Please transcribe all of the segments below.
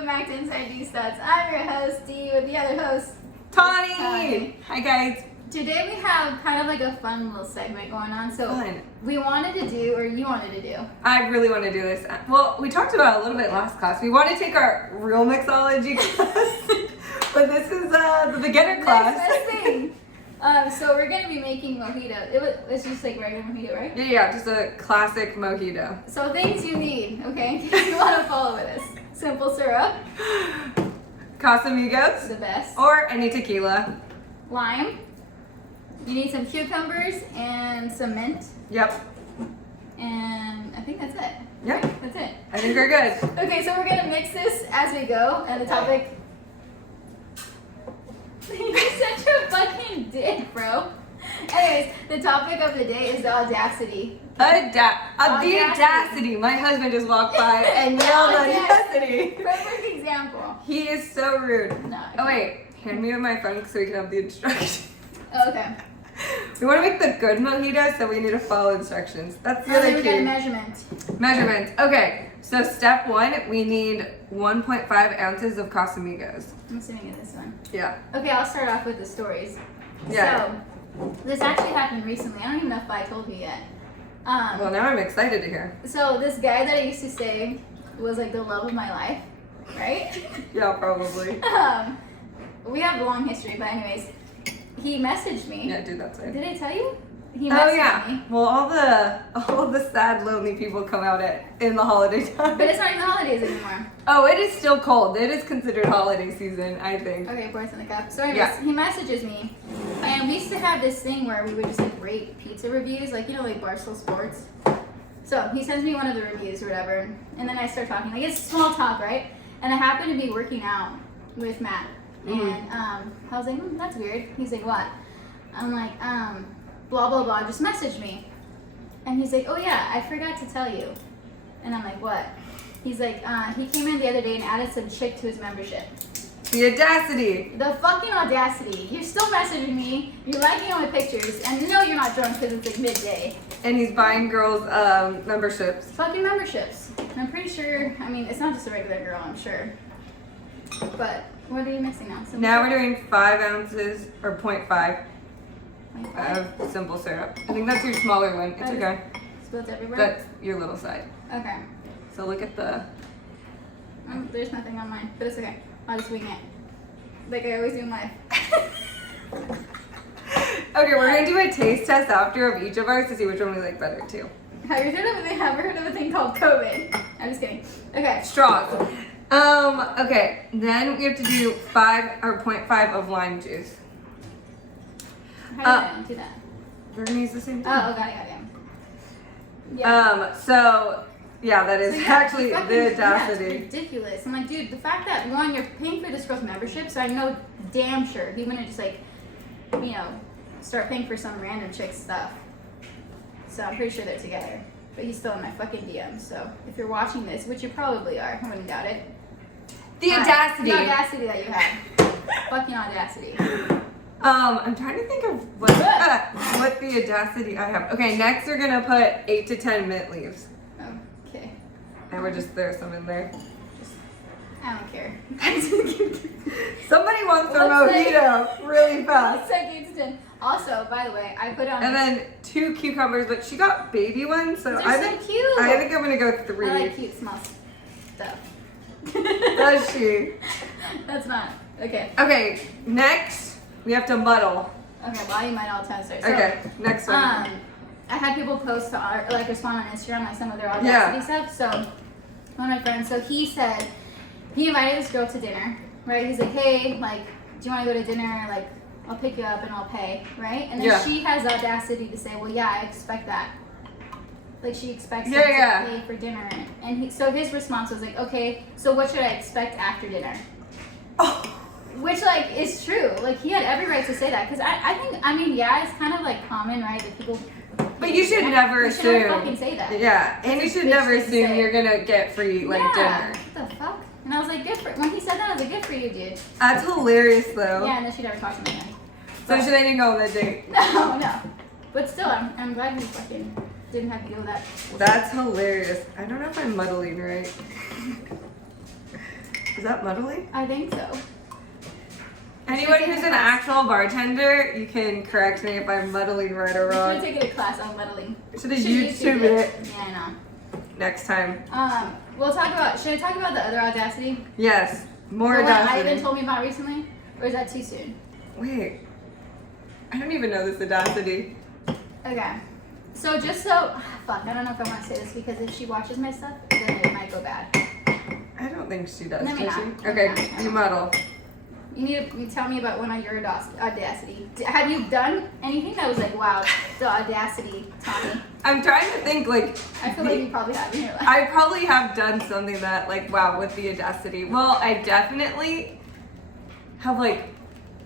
Welcome back to Inside These Stats. I'm your host, Dee, with the other host, Tawny. Hi guys. Today we have kind of like a fun little segment going on. So Fun. we wanted to do, or you wanted to do. I really want to do this. Well, we talked about it a little bit last class. We want to take our real mixology class, but this is the beginner class. Next best thing. So we're gonna be making mojito. It's just like regular mojito, right? Yeah, just a classic mojito. So things you need, okay, in case you want to follow with us. Simple syrup, Casamigos, the best. or any tequila. Lime. You need some cucumbers and some mint. Yep. And I think that's it. Yep. Right? That's it. I think we're good. Okay, so we're gonna mix this as we go, and the topic. You're such a fucking dick, bro. Anyways, the topic of the day is the audacity. The audacity. My husband just walked by and yelled audacity. Perfect example. He is so rude. No. Oh wait, hand me my phone so we can have the instructions. Oh, okay. We want to make the good mojito, so we need to follow instructions. That's And then really we got a cute. measurement. Measurements. Okay, so step one, we need 1.5 ounces of Casamigos. I'm assuming it's this one. Yeah. Okay, I'll start off with the stories. Yeah. So, this actually happened recently. I don't even know if I told you yet. Well, now I'm excited to hear. So this guy that I used to say was like the love of my life, right? Yeah, probably. We have a long history, but anyways, he messaged me. Yeah, dude, that's it. Did I tell you? He messaged Oh yeah. me. Well, all the sad, lonely people come out in the holiday time. But it's not even the holidays anymore. Oh, it is still cold. It is considered holiday season, I think. Okay, boys in the cup. So anyways, Yeah. he messages me, and we used to have this thing where we would just like rate pizza reviews, like like Barstool Sports. So he sends me one of the reviews or whatever, and then I start talking. Like it's small talk, right? And I happened to be working out with Matt, and I was like, that's weird. He's like, what? I'm like, blah blah blah. Just message me, and he's like, oh yeah, I forgot to tell you, and I'm like, what? He's like, he came in the other day and added some chick to his membership. The audacity. The fucking audacity. You're still messaging me, you're liking all my pictures, and no, you're not drunk because it's like midday. And he's buying girls memberships. Fucking memberships. And I'm pretty sure, I mean, it's not just a regular girl, I'm sure. But what are you mixing now? Simple Now we're syrup? doing 5 ounces or 0.5 Like what? of simple syrup. I think that's your smaller one. It's okay. Spilled everywhere? That's your little side. Okay. So look at the. There's nothing on mine, but it's okay. I'll just wing it. Like I always do in life. Okay, we're gonna do a taste test after of each of ours to see which one we like better too. Have you ever heard of a thing called COVID? I'm just kidding. Okay. Straws. Okay, then we have to do 5 or 0.5 of lime juice. How do you do that? We're gonna use the same thing. Oh, got it. Yeah. So yeah, that is So, yeah, actually fucking- the yeah, audacity. it's ridiculous. I'm like, dude, the fact that one, you're paying for this girl's membership, so I know damn sure he wouldn't just like, start paying for some random chick stuff. So I'm pretty sure they're together. But he's still in my fucking DMs. So if you're watching this, which you probably are, I wouldn't doubt it. The audacity. The audacity that you have. Fucking audacity. I'm trying to think of what the audacity I have. Okay, next we're gonna put 8 to 10 mint leaves. Okay. And we're just throw some in there. I don't care. Somebody wants their What's mojito really fast. Seconds in. Also, by the way, I put on. And then 2 cucumbers, but she got baby ones, so they're I so think cute. I think I'm gonna go 3. I like cute small stuff. Does she? That's not. Okay. Okay, next we have to muddle. Okay, well, you might all test it. So, Okay, next one. I had people post respond on Instagram, like some of their audacity stuff. So, one of my friends, so he said, he invited this girl to dinner, right? He's like, hey, like, do you want to go to dinner? Like, I'll pick you up and I'll pay, right? And then she has the audacity to say, well, yeah, I expect that. Like, she expects him to pay for dinner. And so his response was like, okay, so what should I expect after dinner? Oh. Which, like, is true. Like, he had every right to say that. Because I think, yeah, it's kind of, like, common, right? That people... But you should never assume. You should never fucking say that. Yeah, and you should never assume you're gonna get free, dinner. What the fuck? And I was like, good for... When he said that, I was like, good for you, dude. That's hilarious, though. Yeah, and then she never talked to me again. So should I didn't go on that date? No. But still, I'm glad he fucking didn't have to deal with that. That's hilarious. I don't know if I'm muddling right. Is that muddling? I think so. Anyone who's an actual bartender, you can correct me if I'm muddling right or We should wrong. have taken a class on muddling. Should have YouTubed it Yeah, I know. next time. We'll talk about. Should I talk about the other audacity? Yes, more The one audacity. Ivan told me about recently, or is that too soon? Wait, I don't even know this audacity. Okay. So just so, fuck, I don't know if I want to say this because if she watches my stuff, then it might go bad. I don't think she does. Let me Does not. she? Let me Okay, not. you muddle. You need to tell me about one of your audacity. Have you done anything that was like, wow, the audacity, Tommy? I'm trying to think like. I feel like you probably have in your life. I probably have done something that like wow with the audacity. Well, I definitely have like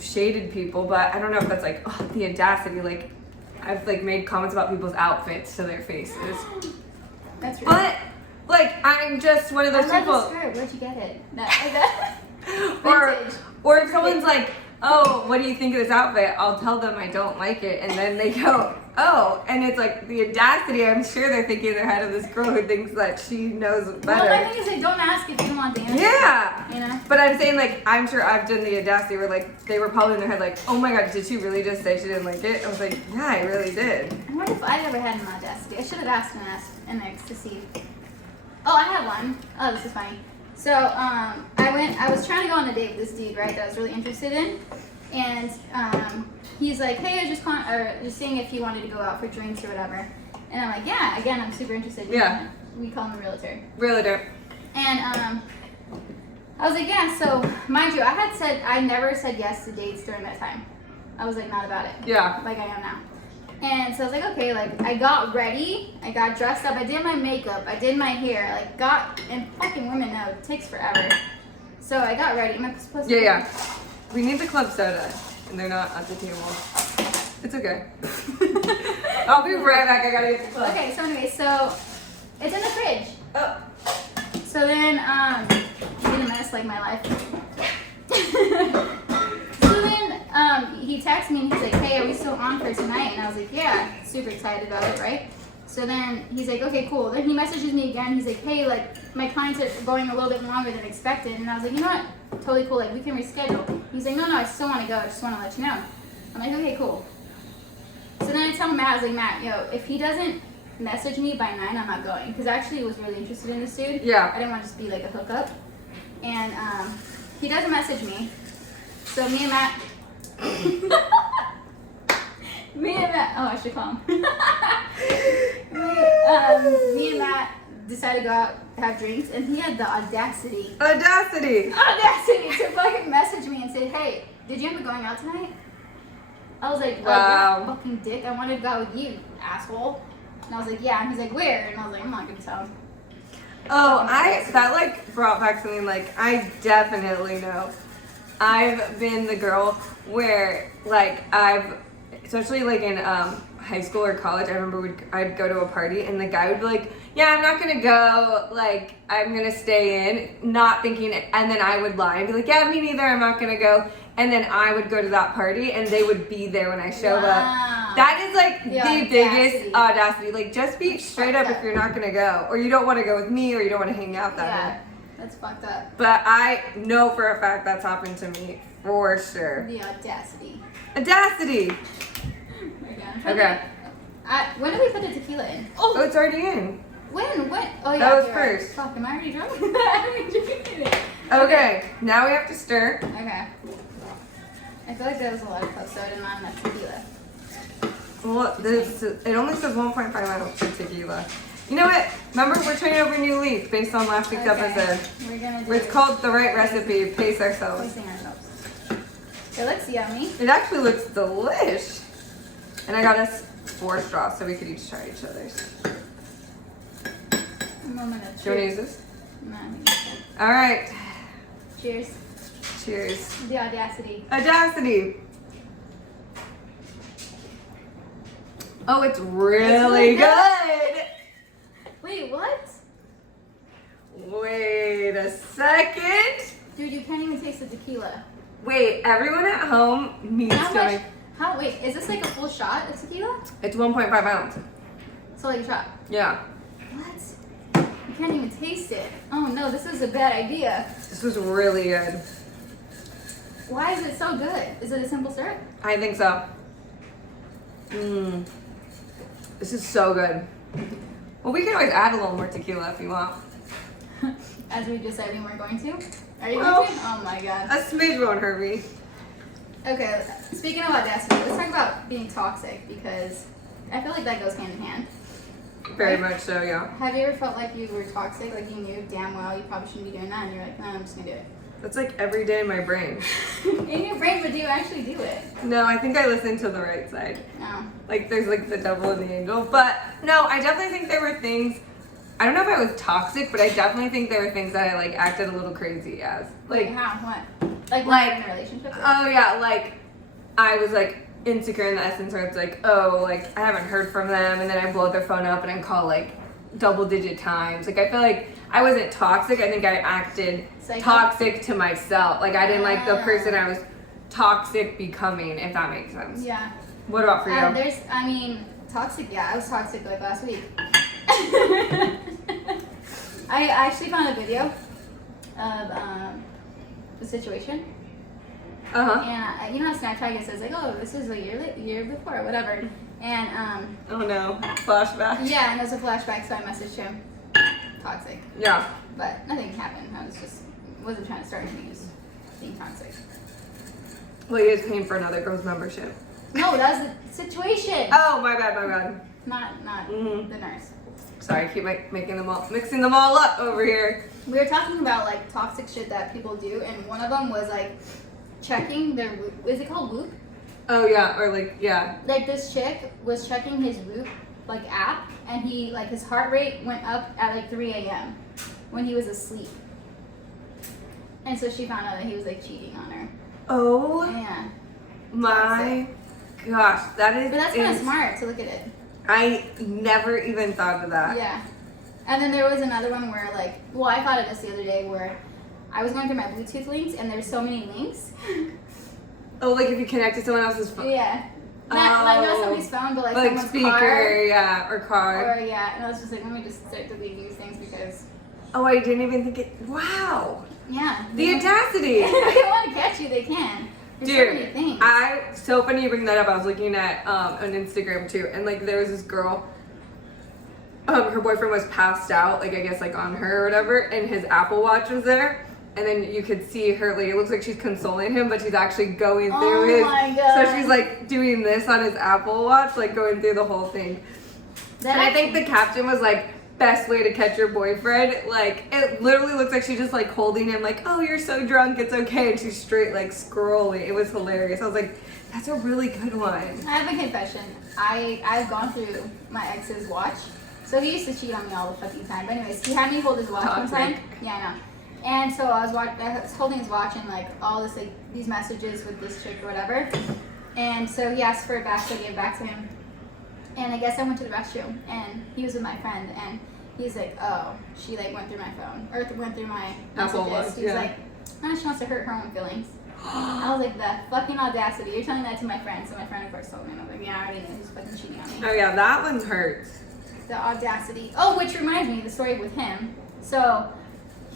shaded people, but I don't know if that's like oh, the audacity. Like I've like made comments about people's outfits to their faces. That's really But like I'm just one of those I people. love the skirt. Where'd you get it? That. Vintage. Or if someone's like, oh, what do you think of this outfit? I'll tell them I don't like it, and then they go, oh, and it's like the audacity. I'm sure they're thinking in their head of this girl who thinks that she knows better. Well, my thing is like, don't ask if you don't want the answer. Yeah. You know. But I'm saying like I'm sure I've done the audacity where like they were probably in their head like, oh my god, did she really just say she didn't like it? I was like, yeah, I really did. I wonder if I ever had an audacity. I should have asked an ex to see. Oh, I had one. Oh, this is funny. So, I was trying to go on a date with this dude, right, that I was really interested in. And he's like, hey, I was just seeing if he wanted to go out for drinks or whatever. And I'm like, yeah, again, I'm super interested. Yeah. We call him a realtor. Realtor. And I was like, yeah, so mind you, I never said yes to dates during that time. I was like, not about it. Yeah. Like I am now. And so I was like, okay, like I got ready, I got dressed up, I did my makeup, I did my hair, and fucking women know, it takes forever. So I got ready. Am I supposed to? Yeah, yeah. We need the club soda, and they're not at the table. It's okay. I'll be right back. I gotta get the club. Okay, so anyway, so it's in the fridge. Oh. So then, I'm gonna mess like my life. So then, he texted me and he's like, hey, are we still on for tonight? And I was like, yeah, super excited about it, right? So then he's like, okay, cool. Then he messages me again. He's like, hey, like, my clients are going a little bit longer than expected. And I was like, you know what? Totally cool. Like, we can reschedule. He's like, no, I still want to go. I just want to let you know. I'm like, okay, cool. So then I tell Matt, I was like, Matt, yo, if he doesn't message me by 9, I'm not going. Because I actually was really interested in this dude. Yeah. I didn't want to just be like a hookup. And he doesn't message me. So me and Matt... oh, I should call him. Me and Matt decided to go out, have drinks, and he had the audacity Audacity. to fucking message me and say, hey, did you end up going out tonight? I was like, Wow. Yeah, fucking dick, I wanted to go out with you, asshole. And I was like, yeah. And he's like, where? And I was like, I'm not gonna tell him. Oh, that like brought back something like I definitely know. I've been the girl where like especially like in high school or college, I remember I'd go to a party and the guy would be like, yeah, I'm not gonna go, like I'm gonna stay in, not thinking, and then I would lie and be like, yeah, me neither, I'm not gonna go. And then I would go to that party and they would be there when I showed up. That is like the biggest audacity. Like just be straight up if you're not gonna go, or you don't want to go with me, or you don't want to hang out that way. That's fucked up. But I know for a fact that's happened to me for sure. The audacity. Audacity. Okay. When did we put the tequila in? Oh, it's already in. When? Oh yeah. That was you're right. first. Fuck, am I already drunk? I haven't been drinking it. Okay, now we have to stir. Okay. I feel like there was a lot of club soda and not enough tequila. Well, it only says 1.5 ounce for tequila. You know what? Remember, we're trying over new leaf based on last week's episode. We're gonna do It's called The Right Recipe. Pace ourselves. Placing ourselves. It looks yummy. It actually looks delish. And I got us 4 straws so we could each try each other's. I'm gonna Do you want to use this? No, I think it's good. All right. Cheers. Cheers. The audacity. Audacity. Oh, it's really good. Wait, what? Wait a second. Dude, you can't even taste the tequila. Wait, everyone at home needs How to much? make... Wait, is this like a full shot of tequila? It's 1.5 ounce. So like a shot. Yeah. What? You can't even taste it. Oh no, this is a bad idea. This was really good. Why is it so good? Is it a simple syrup? I think so. This is so good. Well, we can always add a little more tequila if you want. As we just said we weren't going to. Are you Well, going to? Oh my god. A smidge won't hurt me. Okay, speaking of audacity, let's talk about being toxic because I feel like that goes hand in hand. Very Right? much so, yeah. Have you ever felt like you were toxic, like you knew damn well you probably shouldn't be doing that, and you're like, no, I'm just gonna do it. That's like every day in my brain. In your brain, but do you actually do it? No, I think I listen to the right side. No. Like there's like the devil and the angel. But no, I definitely think there were things, I don't know if I was toxic, but I definitely think there were things that I like acted a little crazy as. Like how? What? Like when you're in a relationship? Or? Oh yeah, like I was like insecure in the essence where it's like, oh, like I haven't heard from them, and then I blow their phone up and I call like double-digit times. Like I feel like I wasn't toxic. I think I acted Psycho? toxic to myself. Like I didn't like the person I was toxic becoming, if that makes sense. Yeah. What about for you? Toxic, yeah, I was toxic like last week. I actually found a video of the situation. Uh-huh. And you know how Snapchat says like, oh, this is a year before, or whatever. And Oh no, flashback. yeah, and it was a flashback, so I messaged him. Toxic. Yeah. But nothing happened. I wasn't trying to start anything, just being toxic. Well, he was paying for another girl's membership. No, that was the situation. Oh, my bad. Not Mhm. the nurse. Sorry, I keep mixing them all up over here. We were talking about like toxic shit that people do, and one of them was like checking their Whoop. Is it called Whoop? Oh yeah, or like yeah. Like this chick was checking his Whoop like app, and he like his heart rate went up at like 3 a.m. when he was asleep, and so she found out that he was like cheating on her. Oh Yeah, my gosh, that is. but that's kind of smart to look at it. I never even thought of that. Yeah, and then there was another one where like, well, I thought of this the other day where I was going through my Bluetooth links, and there's so many links. Oh, like if you connect to someone else's phone. Yeah. Not like somebody's phone, but like someone's speaker, car. yeah, or car. Or yeah, and I was just like, let me just start deleting these things because Oh, I didn't even think it. Wow. yeah. The audacity. If they want to catch you, they can. There's so many Dude, things. so funny you bring that up. I was looking at on Instagram too, and like there was this girl. Her boyfriend was passed out, like I guess like on her or whatever, and his Apple Watch was there, and then you could see her like it looks like she's consoling him, but she's actually going through his. My God. So she's like doing this on his Apple Watch, like going through the whole thing. And I think the caption was like, best way to catch your boyfriend. Like, it literally looks like she's just like holding him like, oh, you're so drunk, it's okay. And she's straight like scrolling. It was hilarious. I was like, that's a really good one. I have a confession. I've gone through my ex's watch. So he used to cheat on me all the fucking time. But anyways, he had me hold his watch one time. Yeah, I know. And so I was holding his watch and like all this like these messages with this chick or whatever. And so he asked for it back, so I gave it back to him. And I guess I went to the restroom, and he was with my friend, and he's like, oh, she like went through my phone, or went through my messages. He was like, oh, she wants to hurt her own feelings. I was like, the fucking audacity. You're telling that to my friend. So my friend, of course, told me. And I was like, yeah, I already knew he was fucking cheating on me. Oh yeah, that one hurts. The audacity. Oh, which reminds me, the story with him. So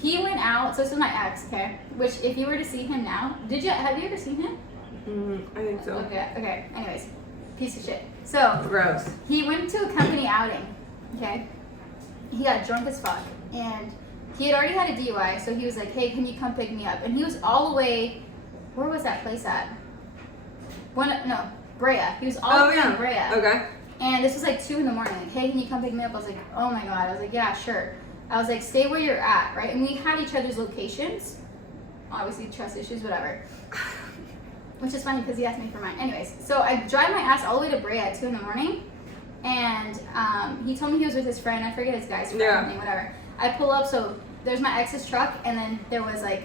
he went out, so this was my ex, okay? Which, if you were to see him now, have you ever seen him? I think so. Okay. Anyways, piece of shit. So Gross. he went to a company outing, okay? He got drunk as fuck, and he had already had a DUI, so he was like, hey, can you come pick me up? And he was all the way, where was that place at? Brea. He was all the way in Brea. Okay. And this was like 2 a.m. Like, hey, can you come pick me up? I was like, oh my God. I was like, yeah, sure. I was like, stay where you're at, right? And we had each other's locations. Obviously, trust issues, whatever. Which is funny because he asked me for mine. Anyways, so I drive my ass all the way to Brea at 2 a.m. And he told me he was with his friend. I forget his guy's friend name, whatever. I pull up, so there's my ex's truck, and then there was like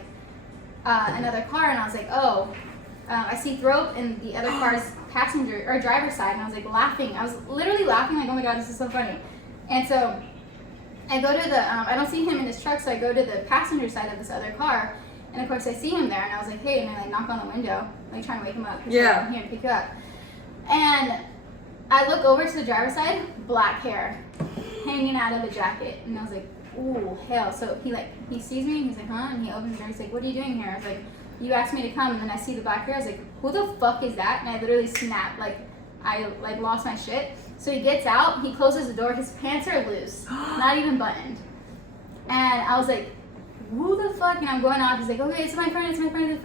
another car, and I was like, oh, I see Thrope in the other car's passenger or driver's side, and I was like laughing. I was literally laughing, like, oh my God, this is so funny. And so I go to the, I don't see him in his truck, so I go to the passenger side of this other car. And of course I see him there, and I was like, hey, and I like knock on the window, like trying to wake him up. Yeah. I'm here to pick you up. And I look over to the driver's side, black hair hanging out of the jacket. And I was like, ooh, hell. So he sees me and he's like, huh? And he opens the door. He's like, what are you doing here? I was like, you asked me to come. And then I see the black hair. I was like, who the fuck is that? And I literally snapped. Like, I like lost my shit. So he gets out. He closes the door. His pants are loose, not even buttoned. And I was like, who the fuck? And I'm going off. He's like, okay, it's my friend.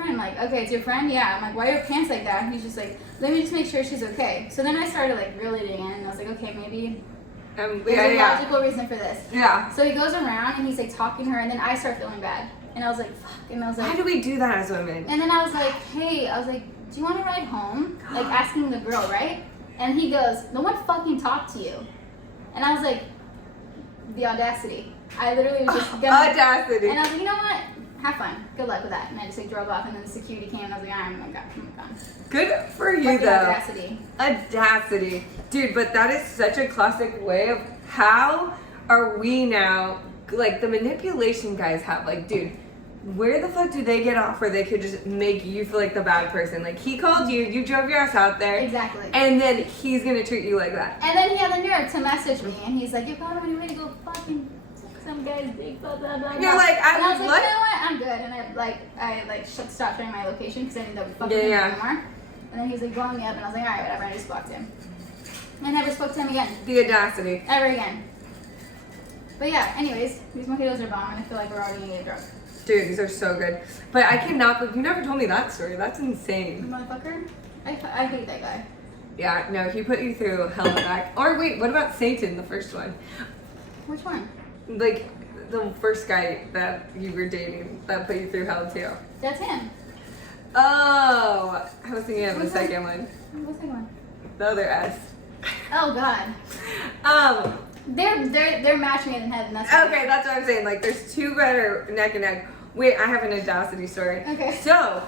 I'm like, okay, it's your friend? Yeah. I'm like, why are your pants like that? And he's just like, let me just make sure she's okay. So then I started like really digging in. And I was like, okay, maybe there's a logical reason for this. Yeah. So he goes around and he's like talking to her, and then I start feeling bad. And I was like, fuck. And I was like, why do we do that as women? And then I was like, hey, do you want to ride home? Like asking the girl, right? And he goes, no one fucking talked to you. And I was like, the audacity. I literally was just gonna, audacity. And I was like, you know what? Have fun. Good luck with that. And I just like drove off, and then the security came, and I was like, I'm gone. Good for you, Fucking though. audacity. Audacity. Dude, but that is such a classic way of how are we now, like, the manipulation guys have. Like, dude, where the fuck do they get off where they could just make you feel like the bad person? Like, he called you, you drove your ass out there. Exactly. And then he's gonna treat you like that. And then he had the nerve to message me, and he's like, you're calling me ready to go fucking some guy's big, blah, blah, blah. You're like, and I was like, you know what? I'm good. And I stopped sharing my location because I didn't know we fucking anymore. And then he was like blowing me up, and I was like, all right, whatever. I just blocked him. I never spoke to him again. The audacity. Ever again. But yeah, anyways, these mojitos are bomb, and I feel like we're already gonna get drunk. Dude, these are so good. But I cannot believe you never told me that story. That's insane. Motherfucker. I hate that guy. Yeah, no, he put you through hell and back. Or wait, what about Satan, the first one? Which one? Like, the first guy that you were dating that put you through hell too. That's him. Oh, I was thinking of the What's second one. What's the second one? The other S. Oh God. They're matching it in heaven. That's Okay, that's what I'm saying. Like, there's two that are neck and neck. Wait, I have an audacity story. Okay. So,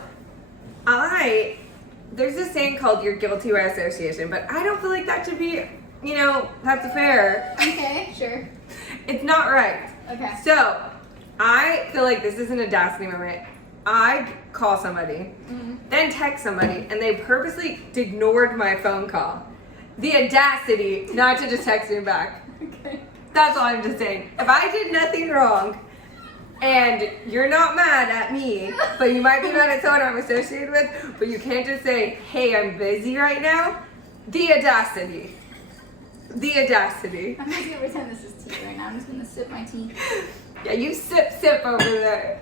there's this saying called "you're guilty by association," but I don't feel like that should be, that's fair. Okay, sure. It's not right. Okay. So, I feel like this is an audacity moment. I call somebody, then text somebody, and they purposely ignored my phone call. The audacity not to just text me back. Okay. That's all I'm just saying. If I did nothing wrong, and you're not mad at me, but you might be mad at someone I'm associated with, but you can't just say, hey, I'm busy right now. The audacity. The audacity. I'm just gonna pretend this is tea right now. I'm just gonna sip my tea. Yeah, you sip over there.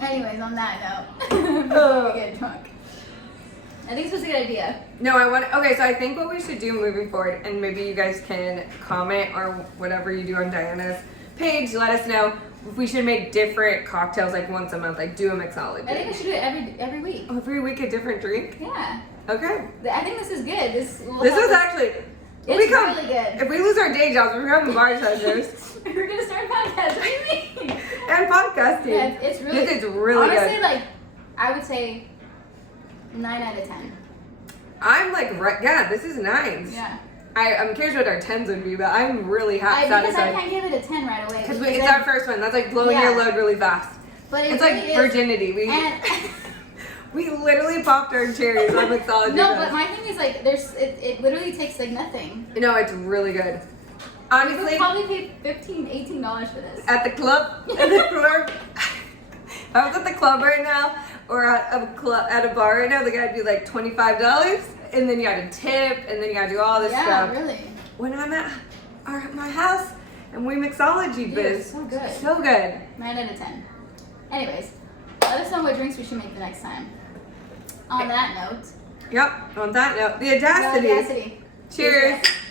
Anyways, on that note, before we get drunk. I think this was a good idea. No, okay, so I think what we should do moving forward, and maybe you guys can comment or whatever you do on Diana's page, let us know if we should make different cocktails like once a month, like do a mixology. I think we should do it every week. Every week a different drink? Yeah. Okay. I think this is good. This is actually, it's really good. If we lose our day jobs, we're becoming bartenders. We're gonna start a podcast. What do you mean? And podcasting. Yeah, it's really. This is really honestly, good. like, I would say 9 out of 10. I'm like, yeah, this is 9s. Yeah. I'm curious what our 10s would be, but I'm really happy. Because I can't give it a 10 right away. Because it's our first one. That's like blowing your load really fast. But it's really like virginity. We literally popped our cherries on mixology. No, but my thing is like, it literally takes like nothing. No, it's really good. Honestly, we would probably pay $15, $18 for this. At the club, if I was at the club right now, or at a bar right now, the guy'd be like $25, and then you got to tip, and then you got to do all this stuff. Yeah, really. When I'm at my house and we mixology biz, so good. So good. 9 out of 10. Anyways, let us know what drinks we should make the next time. On that note. Yep. On that note, the audacity. The audacity. Cheers.